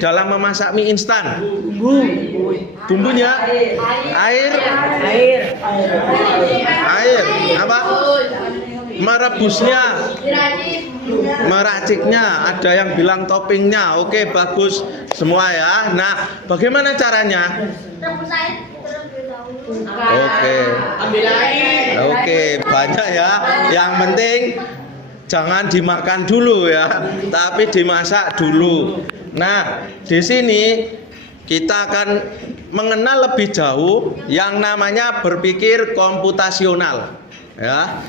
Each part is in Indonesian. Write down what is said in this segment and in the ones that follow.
dalam memasak mie instan? Bumbunya air. Apa? Merebusnya, meraciknya, ada yang bilang toppingnya. Oke, bagus semua ya. Nah, bagaimana caranya? Oke, banyak ya. Yang penting jangan dimakan dulu ya, tapi dimasak dulu. Nah, di sini kita akan mengenal lebih jauh yang namanya berpikir komputasional ya.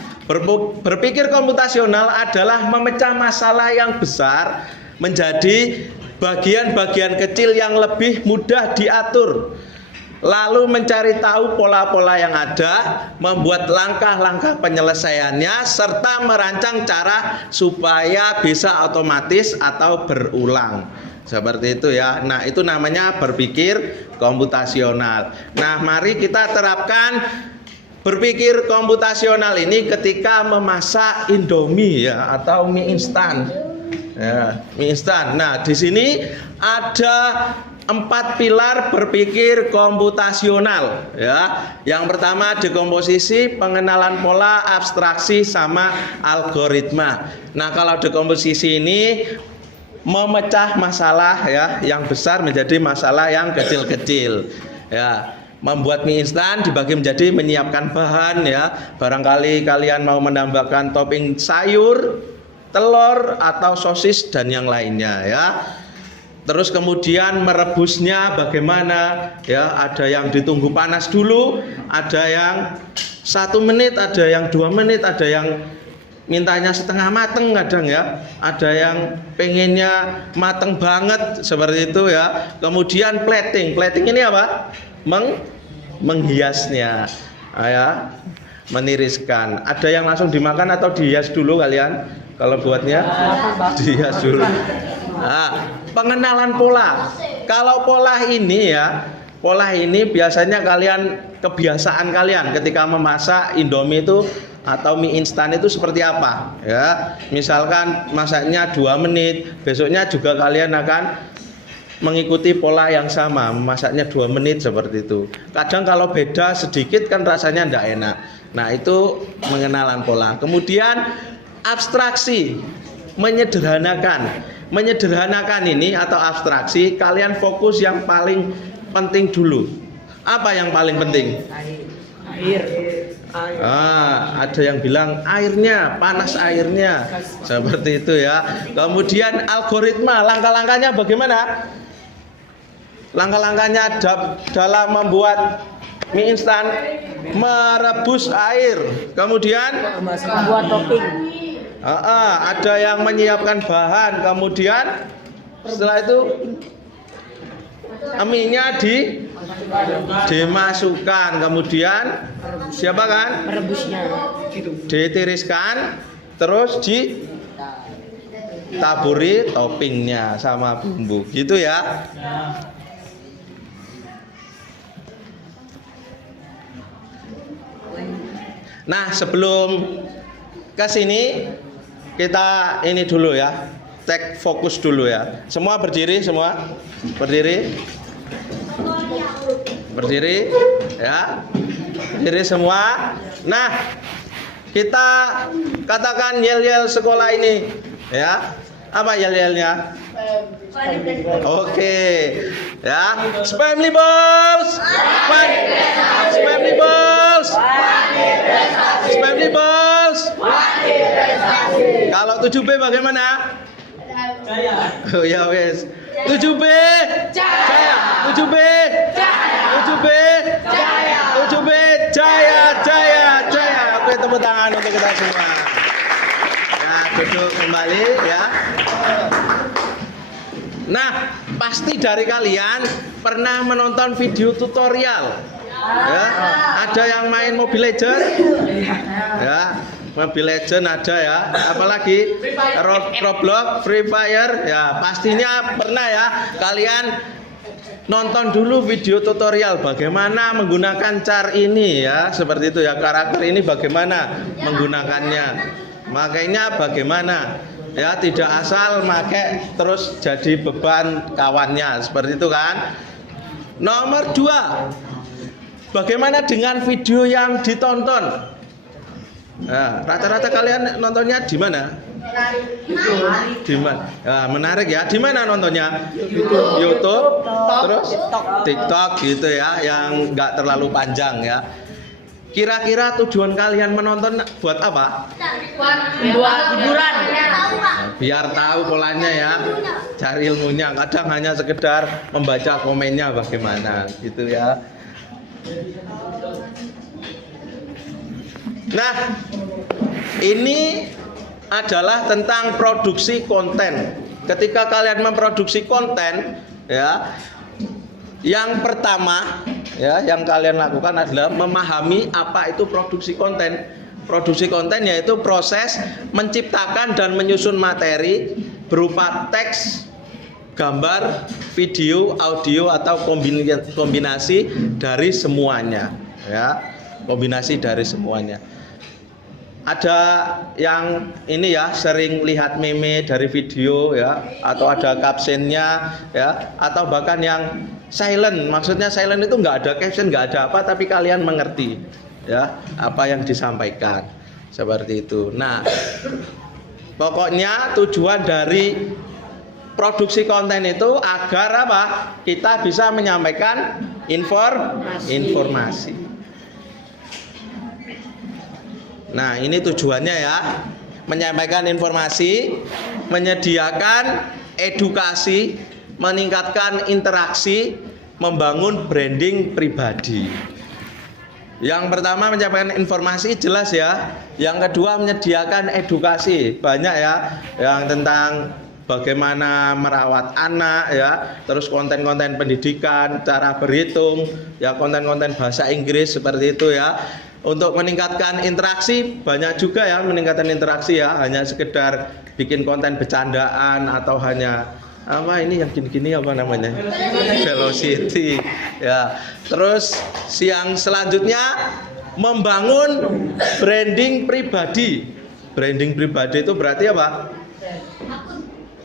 Berpikir komputasional adalah memecah masalah yang besar menjadi bagian-bagian kecil yang lebih mudah diatur, lalu mencari tahu pola-pola yang ada, membuat langkah-langkah penyelesaiannya, serta merancang cara supaya bisa otomatis atau berulang. Seperti itu ya. Nah, itu namanya berpikir komputasional. Nah, mari kita terapkan berpikir komputasional ini ketika memasak Indomie ya, atau mie instan. Ya, mie instan. Nah, di sini ada 4 pilar berpikir komputasional ya. Yang pertama dekomposisi, pengenalan pola, abstraksi, sama algoritma. Nah, kalau dekomposisi ini memecah masalah ya yang besar menjadi masalah yang kecil-kecil ya. Membuat mie instan dibagi menjadi menyiapkan bahan ya. Barangkali kalian mau menambahkan topping sayur, telur atau sosis dan yang lainnya ya. Terus kemudian merebusnya bagaimana ya, ada yang ditunggu panas dulu, ada yang 1 menit, ada yang 2 menit, ada yang mintanya setengah mateng kadang ya, ada yang pengennya mateng banget seperti itu ya. Kemudian plating ini apa? Menghiasnya ya, meniriskan. Ada yang langsung dimakan atau dihias dulu kalian? Kalau buatnya dihias dulu. Nah, pengenalan pola. Kalau pola ini ya, pola ini biasanya kebiasaan kalian ketika memasak Indomie itu atau mie instan itu seperti apa ya. Misalkan masaknya 2 menit, besoknya juga kalian akan mengikuti pola yang sama, masaknya 2 menit seperti itu. Kadang kalau beda sedikit kan rasanya tidak enak. Nah, itu mengenalan pola. Kemudian abstraksi, menyederhanakan ini atau abstraksi, kalian fokus yang paling penting dulu. Apa yang paling penting? Air. Ada yang bilang airnya, panas airnya, seperti itu ya. Kemudian algoritma, langkah-langkahnya bagaimana? Langkah-langkahnya dalam membuat mie instan, merebus air, kemudian membuat topping. Ada yang menyiapkan bahan, kemudian setelah itu mie-nya dimasukkan, kemudian siapa kan? Merebusnya. Ditiriskan, terus ditaburi toppingnya sama bumbu, gitu ya. Nah, sebelum ke sini kita ini dulu ya, take fokus dulu ya. Semua berdiri, semua berdiri ya, berdiri semua. Nah, kita katakan yel-yel sekolah ini ya. Apa yel-yelnya? Oke ya, Spamly Balls, Spamly Balls, Spamly Balls. Kalau 7B bagaimana? Oh ya wes. 7B Jaya, 7B Jaya, 7B Jaya, 7B Jaya, Jaya, Jaya. Oke, tepuk tangan untuk kita semua. Ya, duduk kembali ya. Nah, pasti dari kalian pernah menonton video tutorial ya. Ada yang main Mobile Legends ya, Mobile Legends ada ya, apalagi Roblox, Free Fire ya, pastinya pernah ya kalian nonton dulu video tutorial bagaimana menggunakan char ini ya, seperti itu ya, karakter ini bagaimana menggunakannya, makanya bagaimana. Ya, tidak asal make terus jadi beban kawannya, seperti itu kan. Nomor 2, bagaimana dengan video yang ditonton? Nah, rata-rata kalian nontonnya di mana? Di mana? Nah, menarik ya. Di mana nontonnya? YouTube, terus TikTok gitu ya, yang nggak terlalu panjang ya. Kira-kira tujuan kalian menonton buat apa? Buat hiburan. Biar tahu polanya ya, cari ilmunya. Kadang hanya sekedar membaca komennya bagaimana gitu ya. Nah, ini adalah tentang produksi konten. Ketika kalian memproduksi konten, ya, yang pertama, ya, yang kalian lakukan adalah memahami apa itu produksi konten. Produksi konten yaitu proses menciptakan dan menyusun materi berupa teks, gambar, video, audio atau kombinasi dari semuanya, ya, kombinasi dari semuanya. Ada yang ini ya, sering lihat meme dari video ya, atau ada captionnya ya, atau bahkan yang silent. Maksudnya silent itu nggak ada caption, nggak ada apa, tapi kalian mengerti ya apa yang disampaikan, seperti itu. Nah, pokoknya tujuan dari produksi konten itu agar apa? Kita bisa menyampaikan informasi. Nah, ini tujuannya ya, menyampaikan informasi, menyediakan edukasi, meningkatkan interaksi, membangun branding pribadi. Yang pertama menyampaikan informasi jelas ya. Yang kedua menyediakan edukasi, banyak ya, yang tentang bagaimana merawat anak ya, terus konten-konten pendidikan, cara berhitung, ya, konten-konten bahasa Inggris seperti itu ya. Untuk meningkatkan interaksi banyak juga ya, meningkatkan interaksi ya, hanya sekedar bikin konten bercandaan atau hanya apa ini yang gini-gini apa namanya? Velocity ya. Terus yang selanjutnya membangun branding pribadi. Branding pribadi itu berarti apa?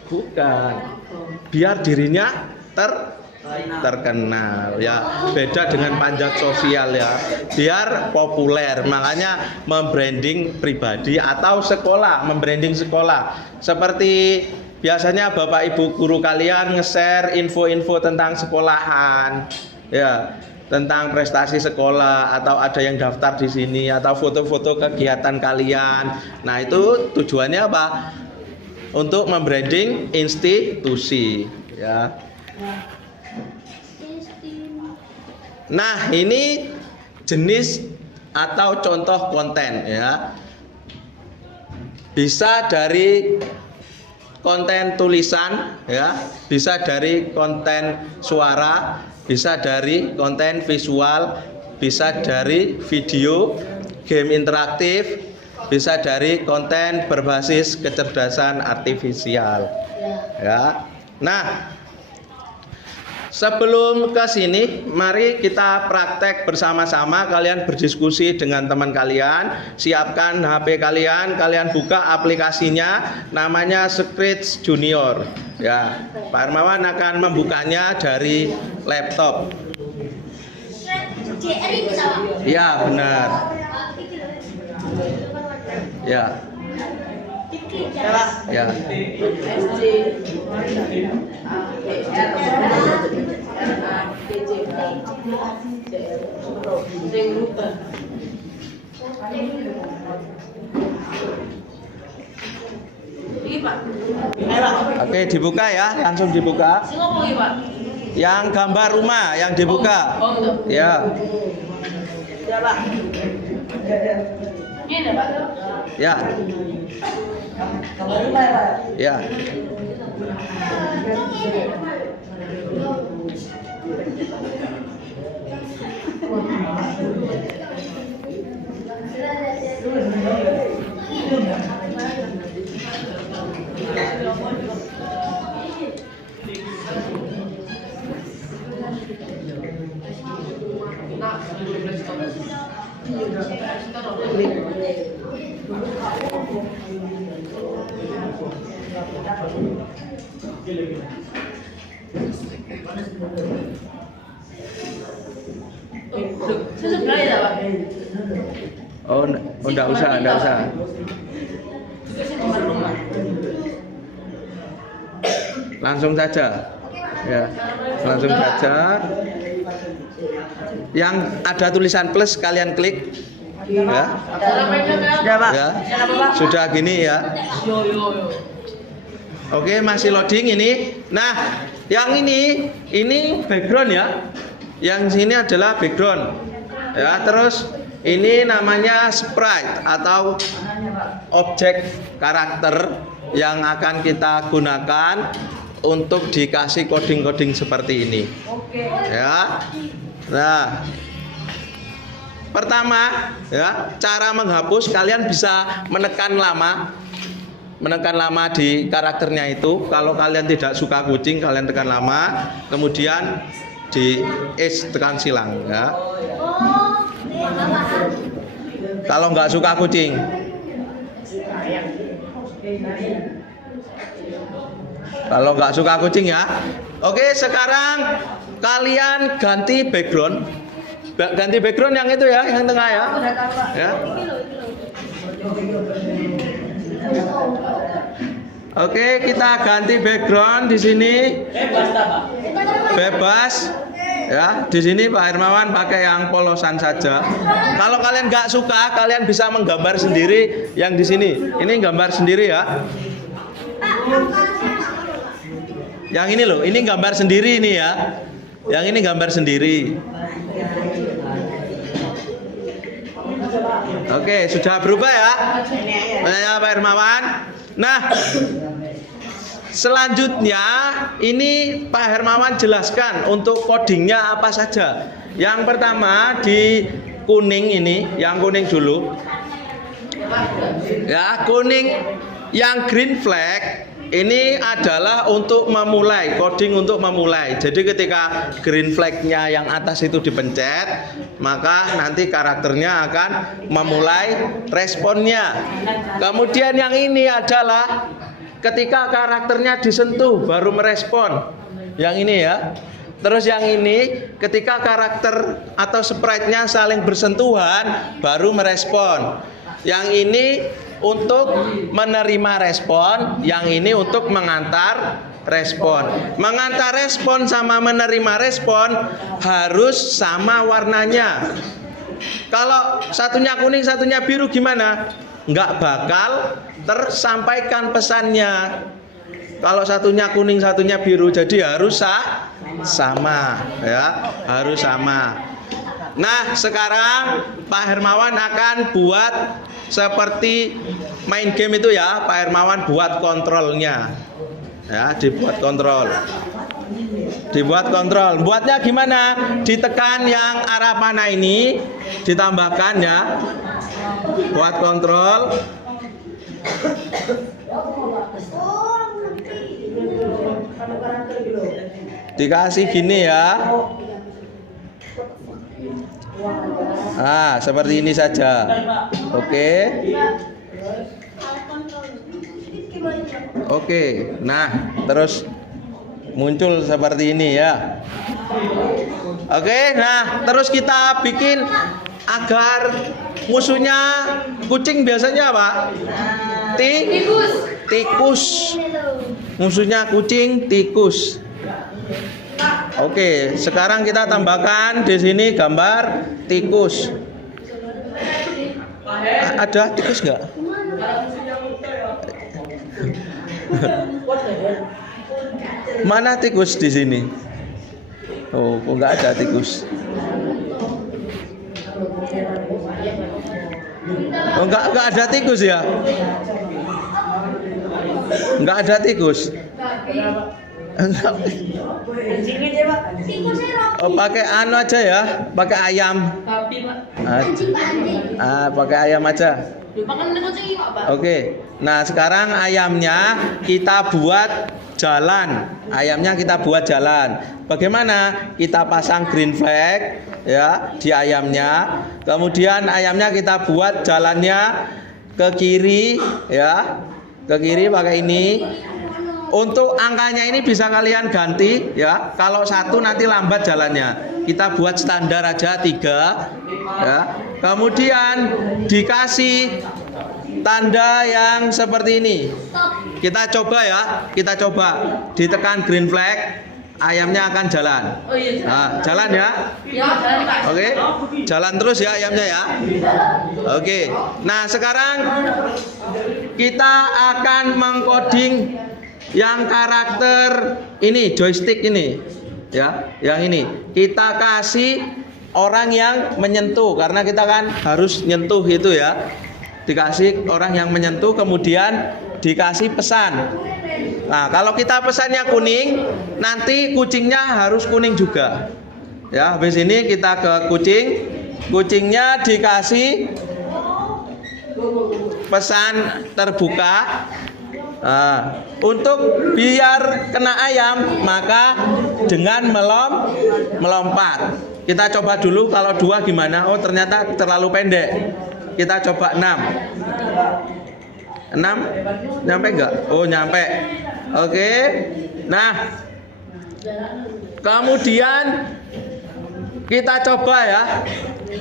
Bukan. Biar dirinya terkenal ya, beda dengan panjat sosial ya, biar populer. Makanya membranding pribadi atau sekolah, membranding sekolah. Seperti biasanya Bapak Ibu guru kalian nge-share info-info tentang sekolahan ya, tentang prestasi sekolah, atau ada yang daftar di sini, atau foto-foto kegiatan kalian. Nah, itu tujuannya apa? Untuk membranding institusi ya. Nah, ini jenis atau contoh konten ya. Bisa dari konten tulisan ya, bisa dari konten suara, bisa dari konten visual, bisa dari video, game interaktif, bisa dari konten berbasis kecerdasan artifisial ya. Nah, sebelum ke sini, mari kita praktek bersama-sama. Kalian berdiskusi dengan teman kalian, siapkan HP kalian, kalian buka aplikasinya, namanya Scratch Junior. Ya, Pak Hermawan akan membukanya dari laptop. Ya, benar. Ya. Ya. Oke, dibuka ya, langsung dibuka. Yang gambar rumah yang dibuka. Ya. Ya. Ya. Sebelah ya, Pak. Oh, enggak usah, enggak usah. Langsung saja. Ya, langsung saja. Yang ada tulisan plus kalian klik. Ya. Ya, Pak. Ya. Sudah gini ya. Oke, masih loading ini. Nah, yang ini background ya. Yang sini adalah background. Ya, terus ini namanya sprite atau objek karakter yang akan kita gunakan untuk dikasih coding-coding seperti ini. Ya. Nah, pertama ya, cara menghapus kalian bisa menekan lama di karakternya itu. Kalau kalian tidak suka kucing, kalian tekan lama, kemudian di S tekan silang ya. Kalau nggak suka kucing. Kalau nggak suka kucing ya. Oke, sekarang kalian ganti background. Ganti background yang itu ya, yang tengah ya. Ya. Oke, kita ganti background di sini. Bebas. Ya, di sini Pak Hermawan pakai yang polosan saja. Kalau kalian nggak suka, kalian bisa menggambar sendiri yang di sini. Ini gambar sendiri ya. Yang ini loh, ini gambar sendiri ini ya. Yang ini gambar sendiri. Oke, sudah berubah ya. Pak Hermawan. Nah, selanjutnya ini Pak Hermawan jelaskan untuk codingnya apa saja. Yang pertama di kuning ini, yang kuning dulu. Ya, kuning yang green flag ini adalah untuk memulai, coding untuk memulai. Jadi ketika green flag-nya yang atas itu dipencet, maka nanti karakternya akan memulai responnya. Kemudian yang ini adalah ketika karakternya disentuh baru merespon. Yang ini ya. Terus yang ini ketika karakter atau sprite-nya saling bersentuhan baru merespon. Yang ini untuk menerima respon, yang ini untuk mengantar respon. Mengantar respon sama menerima respon harus sama warnanya. Kalau satunya kuning, satunya biru gimana? Nggak bakal tersampaikan pesannya. Kalau satunya kuning, satunya biru, jadi harus sama, ya, harus sama. Nah, sekarang Pak Hermawan akan buat seperti main game itu ya. Pak Hermawan buat kontrolnya. Ya, dibuat kontrol. Dibuat kontrol. Buatnya gimana? Ditekan yang arah panah ini, ditambahkan ya. Buat kontrol. Dikasih gini ya. Ah, seperti ini saja. Oke. Oke. Nah, terus muncul seperti ini ya. Oke, nah terus kita bikin agar musuhnya kucing biasanya apa? Tikus. Musuhnya kucing, tikus. Oke, sekarang kita tambahkan di sini gambar tikus. Ada tikus nggak? Mana tikus di sini? Oh, kok nggak ada tikus? Oh, nggak ada tikus ya? Nggak ada tikus. Oh, pakai anu aja ya, pakai ayam. Pakai ayam aja. Oke. Nah, sekarang ayamnya kita buat jalan. Ayamnya kita buat jalan. Bagaimana? Kita pasang green flag. ya di ayamnya. Kemudian ayamnya kita buat jalannya ke kiri ya. Ke kiri pakai ini. Untuk angkanya ini bisa kalian ganti ya. Kalau 1 nanti lambat jalannya. Kita buat standar aja 3 ya. Kemudian dikasih tanda yang seperti ini. Kita coba ya, kita coba ditekan green flag, ayamnya akan jalan. Nah, jalan ya. Oke, jalan terus ya ayamnya ya. Oke, nah sekarang kita akan mengcoding yang karakter ini, joystick ini ya, yang ini kita kasih orang yang menyentuh, karena kita kan harus nyentuh itu ya. Dikasih orang yang menyentuh, kemudian dikasih pesan. Nah, kalau kita pesannya kuning, nanti kucingnya harus kuning juga. Ya, habis ini kita ke kucing. Kucingnya dikasih pesan terbuka. Nah, untuk biar kena ayam, maka dengan melompat. Kita coba dulu kalau 2 gimana? Oh, ternyata terlalu pendek. Kita coba 6. 6 nyampe enggak? Oh, nyampe. Oke. Nah, kemudian kita coba ya.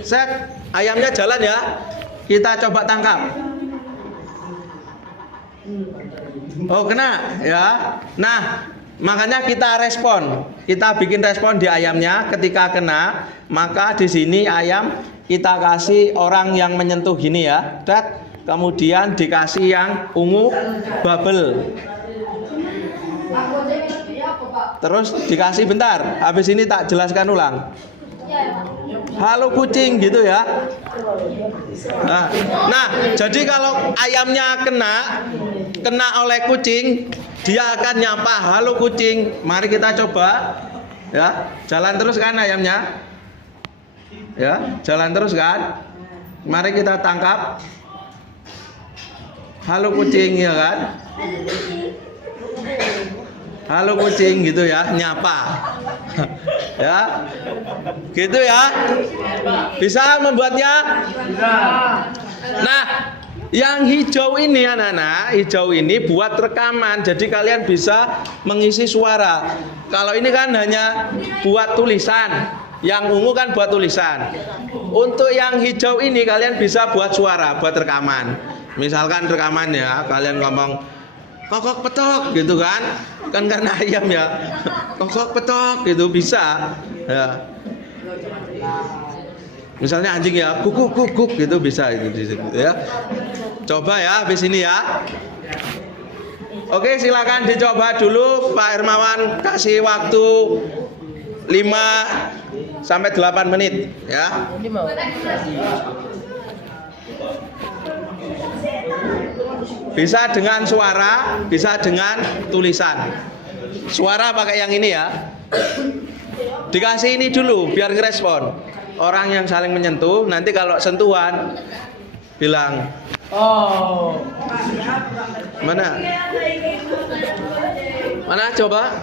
Set, ayamnya jalan ya. Kita coba tangkap. Oh, kena ya. Nah, makanya kita respon. Kita bikin respon di ayamnya. Ketika kena, maka di sini ayam kita kasih orang yang menyentuh gini ya. Dat. Kemudian dikasih yang ungu bubble. Terus dikasih bentar. Habis ini tak jelaskan ulang. Halo kucing gitu ya. Nah, jadi kalau ayamnya kena oleh kucing, dia akan nyapa, halo kucing. Mari kita coba. Ya, jalan terus kan ayamnya. Ya, jalan terus kan. Mari kita tangkap. Halo kucing ya kan. Halo kucing gitu ya, nyapa. Ya. Gitu ya. Bisa membuatnya? Bisa. Nah, yang hijau ini anak-anak, hijau ini buat rekaman. Jadi kalian bisa mengisi suara. Kalau ini kan hanya buat tulisan. Yang ungu kan buat tulisan. Untuk yang hijau ini kalian bisa buat suara, buat rekaman. Misalkan rekaman ya, kalian ngomong kokok petok gitu kan karena ayam ya, kokok petok gitu bisa ya. Misalnya anjing ya, kukuk kukuk gitu bisa itu ya. Coba ya habis ini ya. Oke, silakan dicoba dulu Pak Hermawan, kasih waktu 5 sampai 8 menit ya. Bisa dengan suara, bisa dengan tulisan. Suara pakai yang ini ya. Dikasih ini dulu biar ngerespon. Orang yang saling menyentuh, nanti kalau sentuhan bilang, "Oh." Mana? Mana coba?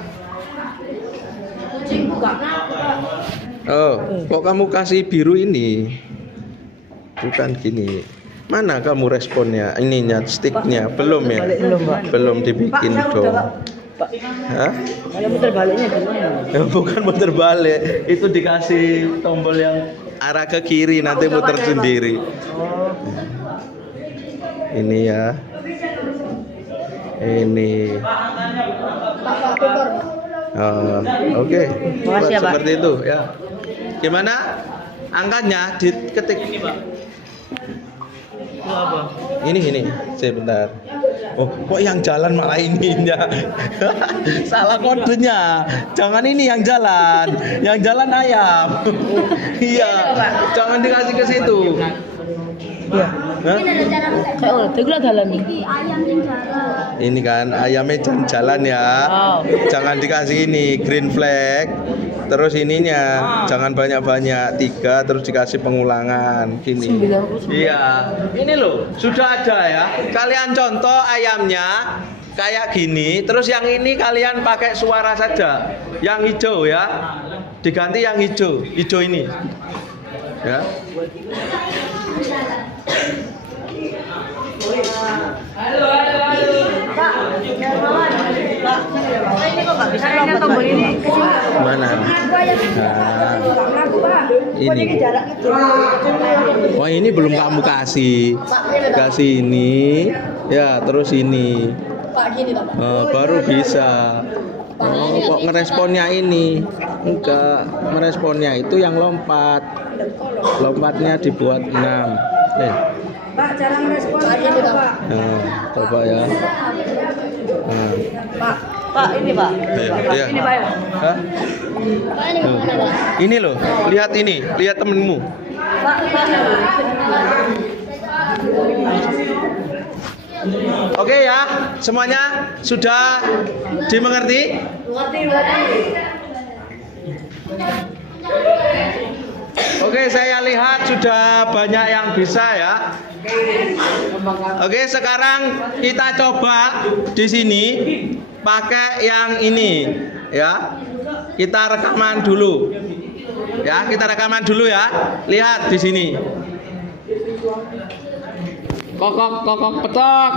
Oh, kok kamu kasih biru ini? Bukan gini. Mana kamu responnya? Ininya, sticknya belum ya? Belum dibikin dong. Hah? Kalau muter baliknya gimana? Ya, bukan muter balik, itu dikasih tombol yang arah ke kiri, nanti muter sendiri. Ini ya. Ini. Oke. Seperti itu ya. Gimana? Angkanya diketik ini, Pak. Ini sebentar. Oh, kok yang jalan malah ininya? Salah kodenya. Jangan ini yang jalan. Yang jalan ayam. Iya. Jangan dikasih ke situ. Iya. Ini kan ayamnya jalan ya. Jangan dikasih ini green flag. Terus ininya jangan banyak-banyak 3, terus dikasih pengulangan gini. Iya. Ini loh, sudah ada ya. Kalian contoh ayamnya kayak gini, terus yang ini kalian pakai suara saja. Yang hijau ya. diganti yang hijau ini. Ya. Pak, ini kok nggak bisa lompat tombol ini? Mana? Nah, ini. Oh, ini belum kamu kasih. Kasih ini. Ya, terus ini. Pak, gini Pak. Baru bisa. Oh, kok ngeresponnya ini? Enggak, meresponnya itu yang lompat. Lompatnya dibuat 6. Pak, cara merespon Pak. Nah, coba ya. Nah. Pak, ini Pak. Iya. Ini Pak ya. Hah? Ini loh, lihat ini, lihat temenmu. Pak. Oke ya, semuanya sudah dimengerti? Oke, saya lihat sudah banyak yang bisa ya. Oke, sekarang kita coba di sini pakai yang ini ya. Kita rekaman dulu. Ya, kita rekaman dulu ya. Lihat di sini. Kokok kokok petok.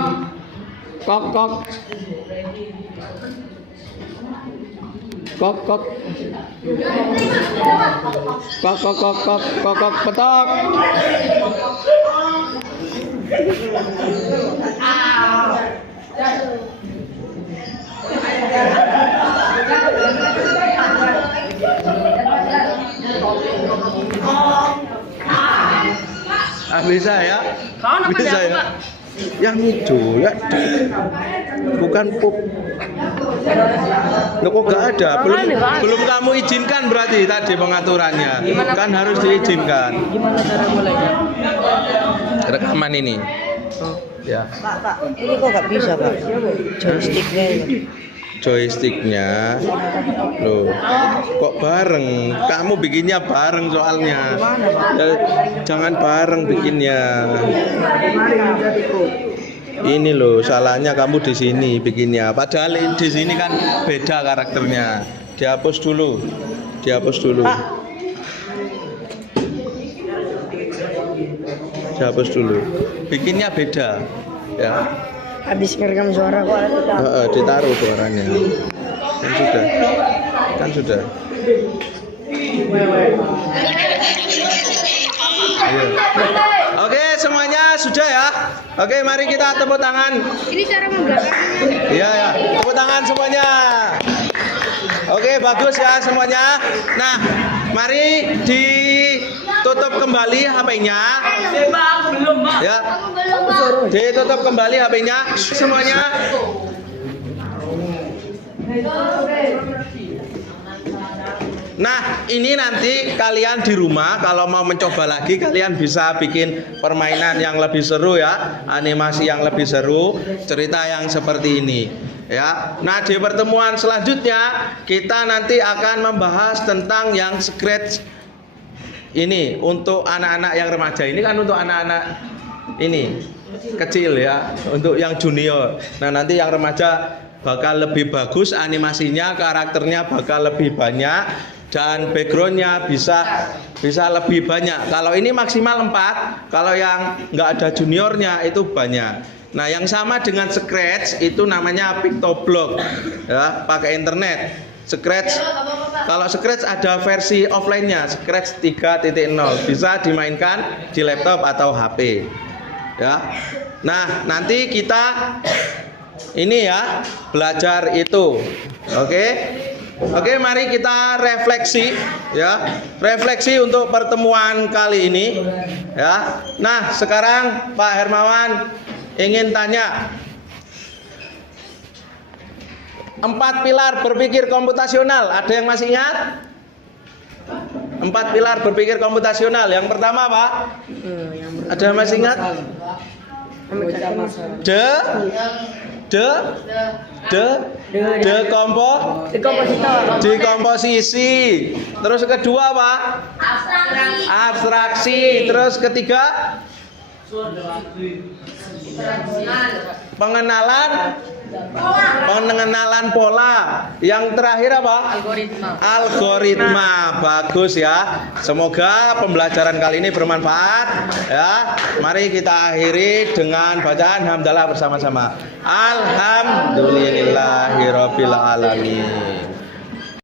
Kokok. Kokok. Kokok petok. Bisa ya? Bisa ya? Yang itu ya, bukan pup. Loh, kok nggak ada? Belum kamu izinkan berarti tadi pengaturannya. Kan harus diizinkan. Gimana cara mulainya? Rekaman ini. Ya. Pak, ini kok nggak bisa Pak? Joysticknya ini. Joysticknya, loh, kok bareng? Kamu bikinnya bareng soalnya. Jangan bareng bikinnya. Ini loh, salahnya kamu di sini bikinnya. Padahal di sini kan beda karakternya. Dihapus dulu, dihapus dulu. Dihapus dulu. Bikinnya beda, ya. Habis ngerekam suara kok ditaruh suaranya. Kan sudah. Iya. Oke, semuanya sudah ya. Oke, mari kita tepuk tangan. Ini cara membelakang. Iya ya, tepuk tangan semuanya. Oke, bagus ya semuanya. Nah, mari ditutup kembali HP-nya. Ya. Ditutup kembali HP-nya semuanya. Nah, ini nanti kalian di rumah kalau mau mencoba lagi kalian bisa bikin permainan yang lebih seru ya, animasi yang lebih seru, cerita yang seperti ini ya. Nah, di pertemuan selanjutnya kita nanti akan membahas tentang yang scratch ini untuk anak-anak yang remaja. Ini kan untuk anak-anak ini kecil ya, untuk yang junior. Nah, nanti yang remaja bakal lebih bagus animasinya, karakternya bakal lebih banyak dan backgroundnya bisa lebih banyak. Kalau ini maksimal 4, kalau yang nggak ada juniornya itu banyak. Nah, yang sama dengan Scratch itu namanya Pictoblock ya, pakai internet. Scratch, kalau Scratch ada versi offline-nya, Scratch 3.0, bisa dimainkan di laptop atau HP ya. Nah, nanti kita ini ya belajar itu. Oke, mari kita refleksi ya. Refleksi untuk pertemuan kali ini ya. Nah, sekarang Pak Hermawan ingin tanya 4 pilar berpikir komputasional. Ada yang masih ingat? 4 pilar berpikir komputasional. Yang pertama Pak? Ada yang masih ingat? Dekomposisi. Terus kedua apa? Abstraksi. Terus ketiga? Pengenalan Pengenalan pola. Yang terakhir apa? Algoritma. Bagus ya. Semoga pembelajaran kali ini bermanfaat ya. Mari kita akhiri dengan bacaan hamdalah bersama-sama. Alhamdulillahirabbil alamin.